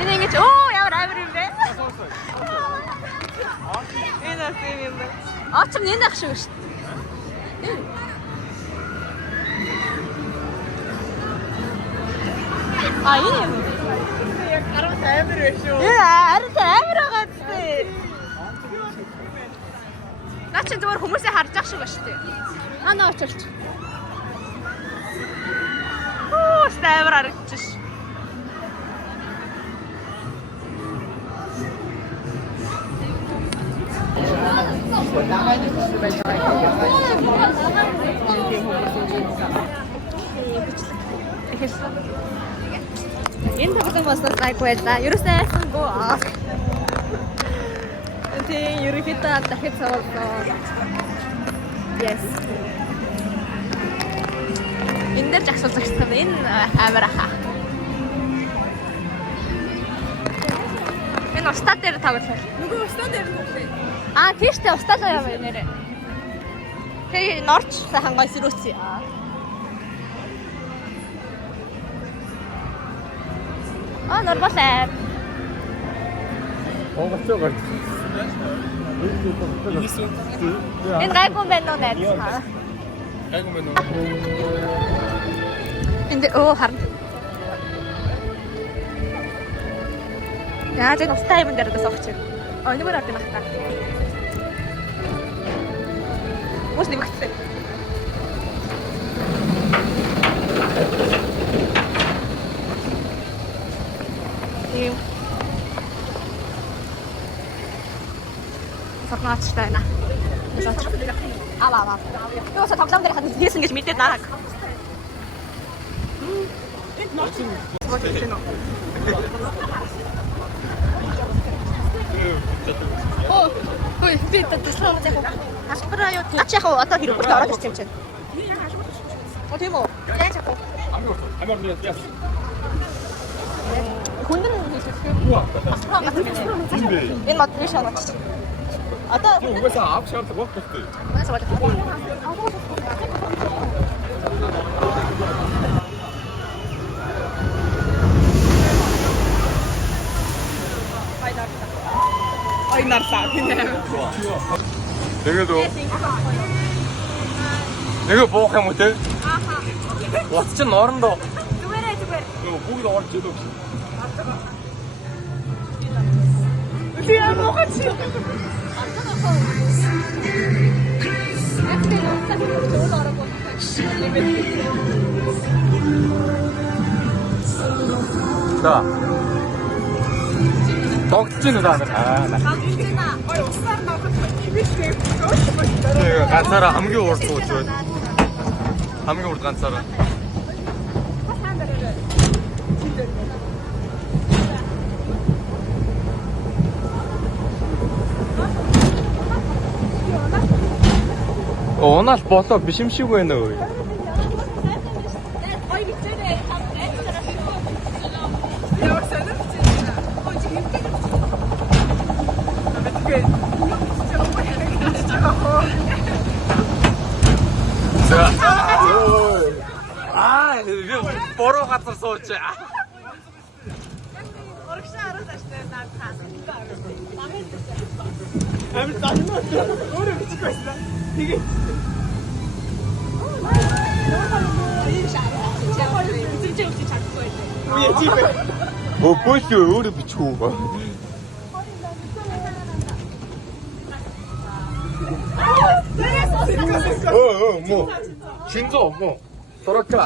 Энэ ингэж оо ямар амар юм бэ? Энэ асуу юм бэ? Аач нь энэ ах шиг шүү дээ. А энэ юм. Яг гараад амар байх шүү. Ард амар байгаа зү. Наа чи зүгээр хүмүүсээ харж ах шиг ба шүү дээ. Анаа очирч. Оо, амар харагдчих. Энэ тавтан баснаас гайгүй байла. Ерөөсөө айсангүй. Тийм, ерөөхдөө дахиж цавуулсан. Yes. Энэ дээр жагсуулж байгаа юм. Энэ амар аха. Энэ устаа дээр тоглох. Нүгөө устаа дээр тоглох. Аа, тийштэй устаалаа юм нэрээ. Тэгээ норч сайхан гой сэрүүцээ. Аа, нормалай. Онгоцоо гарч. Энэ гайгүй байна уу найз? Гайгүй байна уу? Энд харна. Яаж энэ устаа юм дээр дасах чинь. Нэг өөр ард юм ахта. Мос нэмэгцээ. Ийм. Сарнаач тайна. Аваа. Юу ч тоглоом дээр хадсан хийсэн гэж мэдээд наа. Ой, би тэслээ яг. Хасбараа юу тачих одоо хэрэг бүрт ороод ирчих юм чинь. Оо тийм үү? Яаж яах вэ? Амар нэг яа. Хүндэн энэ материал шаардлагатай. Одоо угаасаа авах шаардлага багтдаг. Ой нарсаа тийм. Тэгээд үү? Нэг буух юм уу те? Ааха. What ч норондоо. Зүгээр. Юу бүгд орж идэх. Би амгач. За. Тогтчихно даа. Ой, усаар навхад хивээсээ. Ганцаараа хамгийн урд сууж байна. Хамгийн урд ганцаараа. Унаал болоо биш юм шиг байна уу? Аа, бороо газар сууч. Оргшаараа тааштай наад таасан. Амин таанаа. Өөрөө бичих байсан. Тэгээ. Бөөс өөрөө бичих үү? 뭐 진짜 뭐 저렇게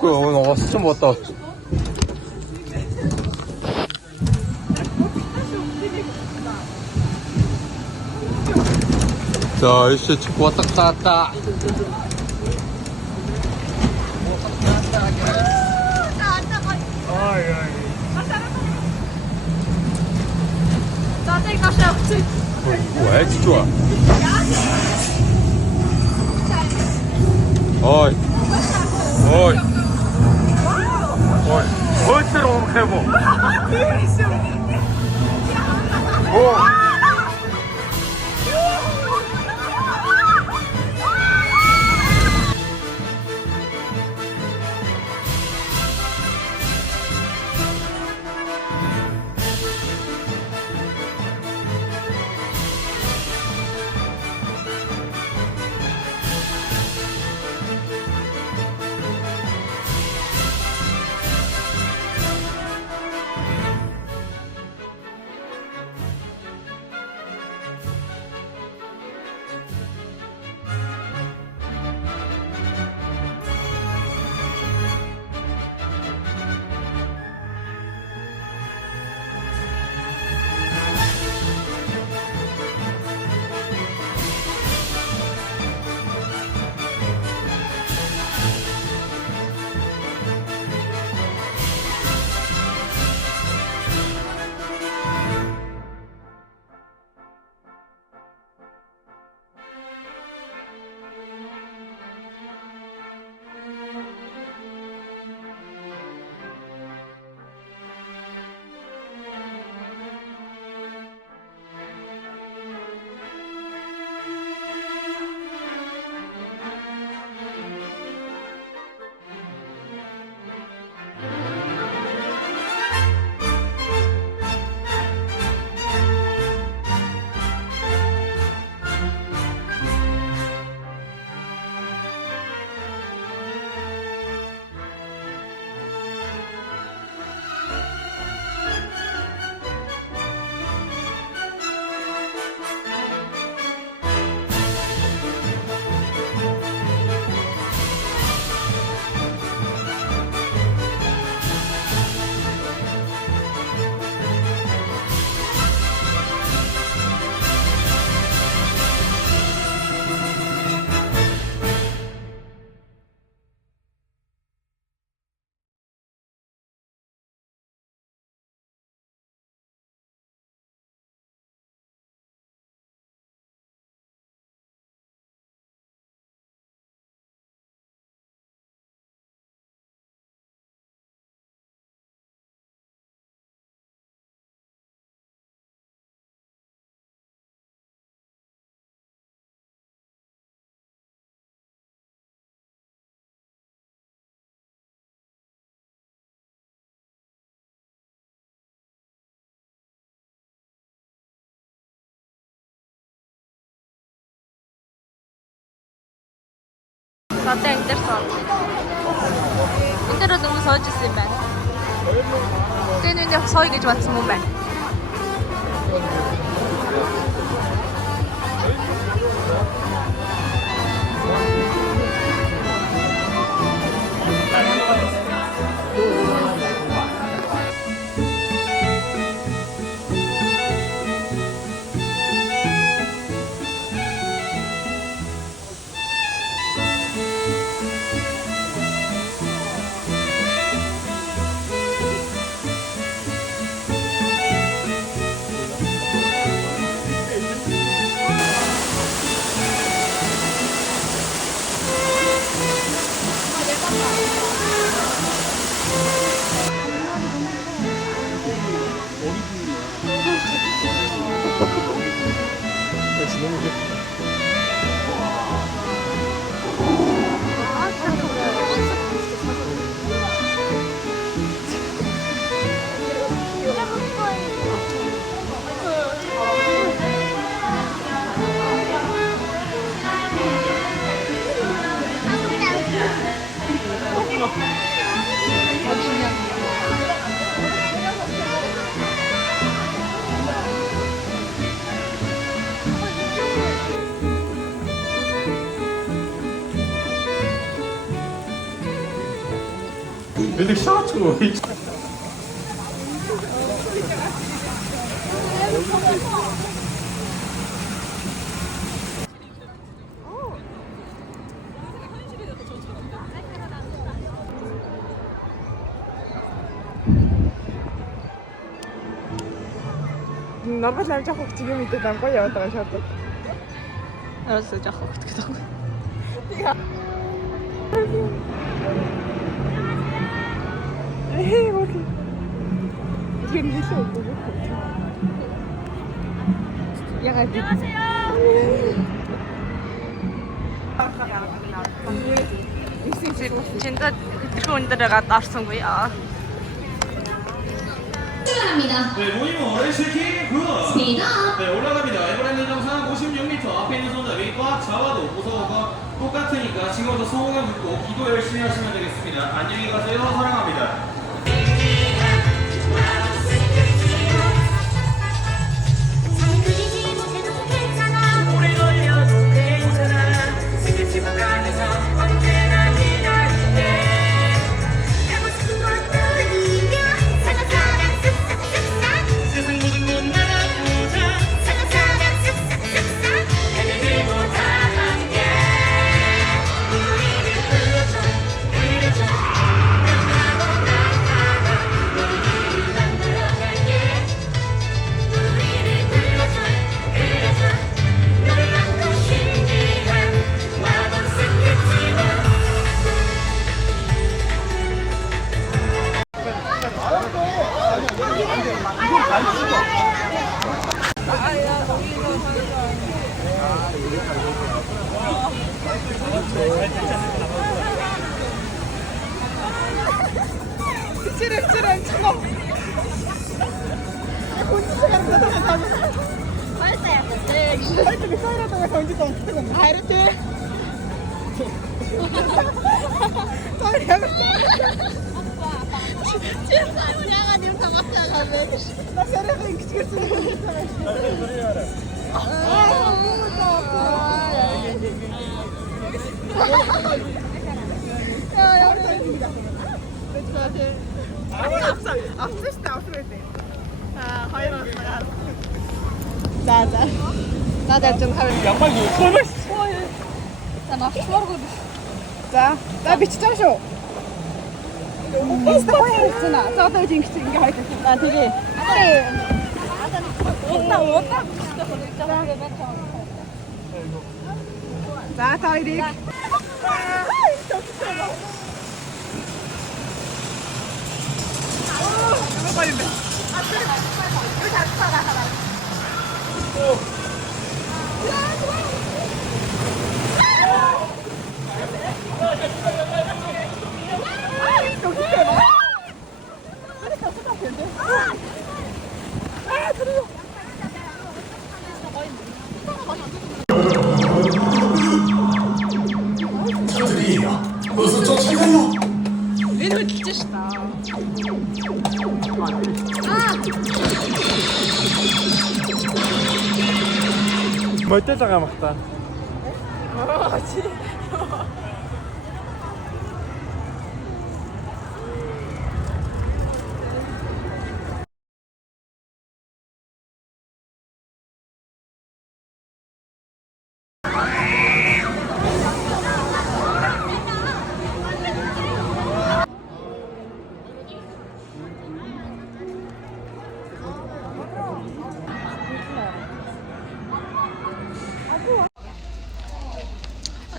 그 오늘 어스 좀 왔다 왔지 자 이제 찍고 왔다 갔다 왜 좋아? 어이, 어이, 어이, 어디로 해보? 오. Одоо энэ дээр сууж. Энэ дээр бол өмнө сууж ирсэн юм байна. Тэгээд энэ сууя гэж батсан юм байна. 근데 셔츠고 Норгол авч явах гэж юм идэв ам гоё яваад байгаа шууд. Арайсаа жоох хөвгдөх гэдэг. Ээ окей. Тэр нэлээ өгөө. Ягаад вэ? 진짜 그 온들에 갔다 왔었고요. 출발합니다. 네, 모임은 어레시키 굿! 스피드 네, 올라갑니다. 에버랜드 정상 56m. 앞에 있는 손잡이 꽉 잡아도 무서워가 똑같으니까 지금부터 소원을 묻고 기도 열심히 하시면 되겠습니다. 안녕히 가세요. 사랑합니다. 오래 걸려도 괜찮아 스케치북 안에서 언제나 네가 있네 하고 싶은 것도 이겨 사랑사랑 쓱싹쓱싹 세상 모든 건 나눠보자 사랑사랑 쓱싹쓱싹 해내들고 다 함께 우리를 불러줘 불러줘 나가고 나가가 우리를 만들어갈게 우리를 불러줘 불러줘 놀랍고 신기한 마법 스케치북 찌릿찌릿 참아. 본지 시간 다 이렇게 쌓이려다가 던지다 어떻게 된 거야? 이렇게. 빨리 하고. 진짜 우리 아가님 다 막혀가네. 나 세레빙 키치겠어. 너무 무서워. 야, 여기. 앞서 나자 좀 가면 양말 이거 자, 나 밑에 짜쇼. 인스타 파일 있잖아. 저도 지금 이게 할 때. 나 되게. 자, 다 이리. Модель байгаа юм хта.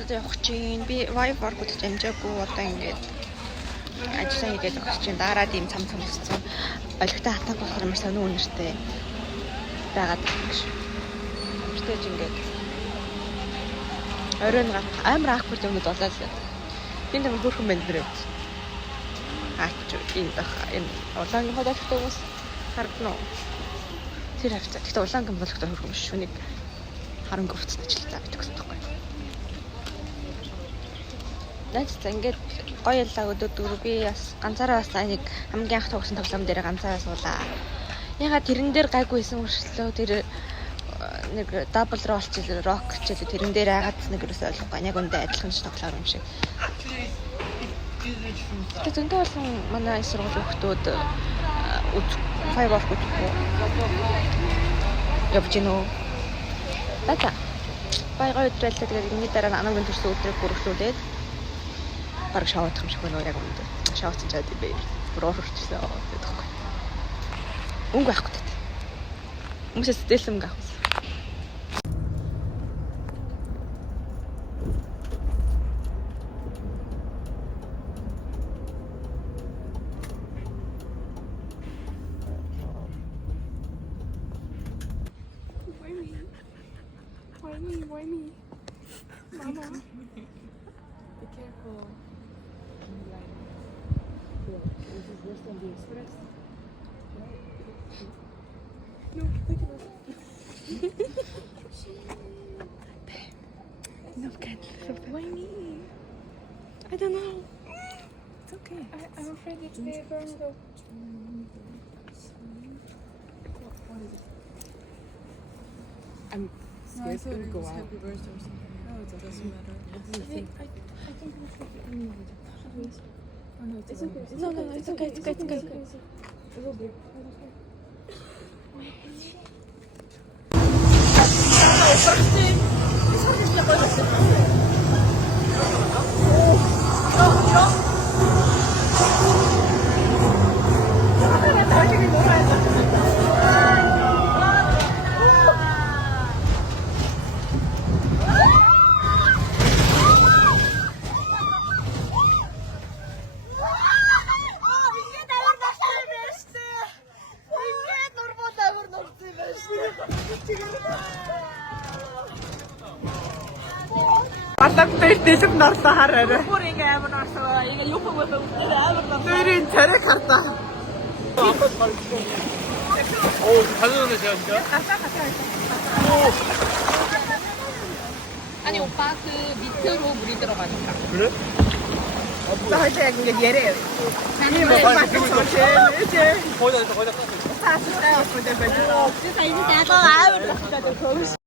Одоо явах чинь би Wi-Fi гүтж амжаагүй одоо ингээд ажиллаа хийгээд байгаа чинь дараа тийм цам өссөн. Олигтой хатаг болохоор маш сонир үнэртэй байгаад байгаа шүү. Тэгэж ингээд оройн амар аккурд юмуд болоо л. Энд нэг хөрхөн байна дэрэг. Аач энэ дах энэ улаангийн хоолойтой ус хардна уу? Тэр хавцаа. Гэхдээ улаангийн хоолойтой хөрхөн биш шүнийг харанг өвцөж ажиллаа гэдэг гэсэн тоххой. Наац ингээд гоё яллаа өдөөдгөр би бас ганцаараа бас нэг хамгийн анх тоглосон тоглоом дээр ганцаараа суулаа. Ягаад тэрэн дээр гайгүй байсан өршлөө тэр нэг дабл рол чил рок чил тэрэн дээр хагаад нэг юусоо ойлгохгүй яг үндэ адилхан ч тоглоом юм шиг. Тэгээд зөндөө болсон манай сургуулийн хүмүүс Firework үзэхгүй. Явж гинөө. Тата. Баягаа өдрөлтэй тэгээд энэ дараа намайг төрсөн өдрийг бүрэлдүүлээд баг шаваадах юм шиг байна яг үнэндээ. Шаваацсан чад би бүр орчихлоо гэдэг юм. Өнгө авах гэдэг. Хүмүүсээс дээлсэн өнгө авах. Why me? Mama. Be careful. This is worse than the express. No, look at this. No, can't. Why me? I don't know. It's okay. I'm afraid it's the wrong though. What is it? I'm scared it's gonna go out. Happy birthday or something. No, it doesn't matter. I think I'm afraid. Oh no, it's okay. It's okay. It's okay. It will be. Алаптай дэжиг норсоо хараарай. Бүр ингээ амар норсоо. Ингээ юу юм бол үнээр амар норсоо. Нэрийн царэг хартаа. 오, 가져오네 제가 진짜. 아니 오빠 그 밑으로 물이 들어가니까. 그래? 나 이제 그냥 예래요. 나는 뭐 맞게 저렇게 이제 거의 다 됐어, 거의 다 깠어. 다 쓰세요. 근데 왜 진짜 이제 나도 아우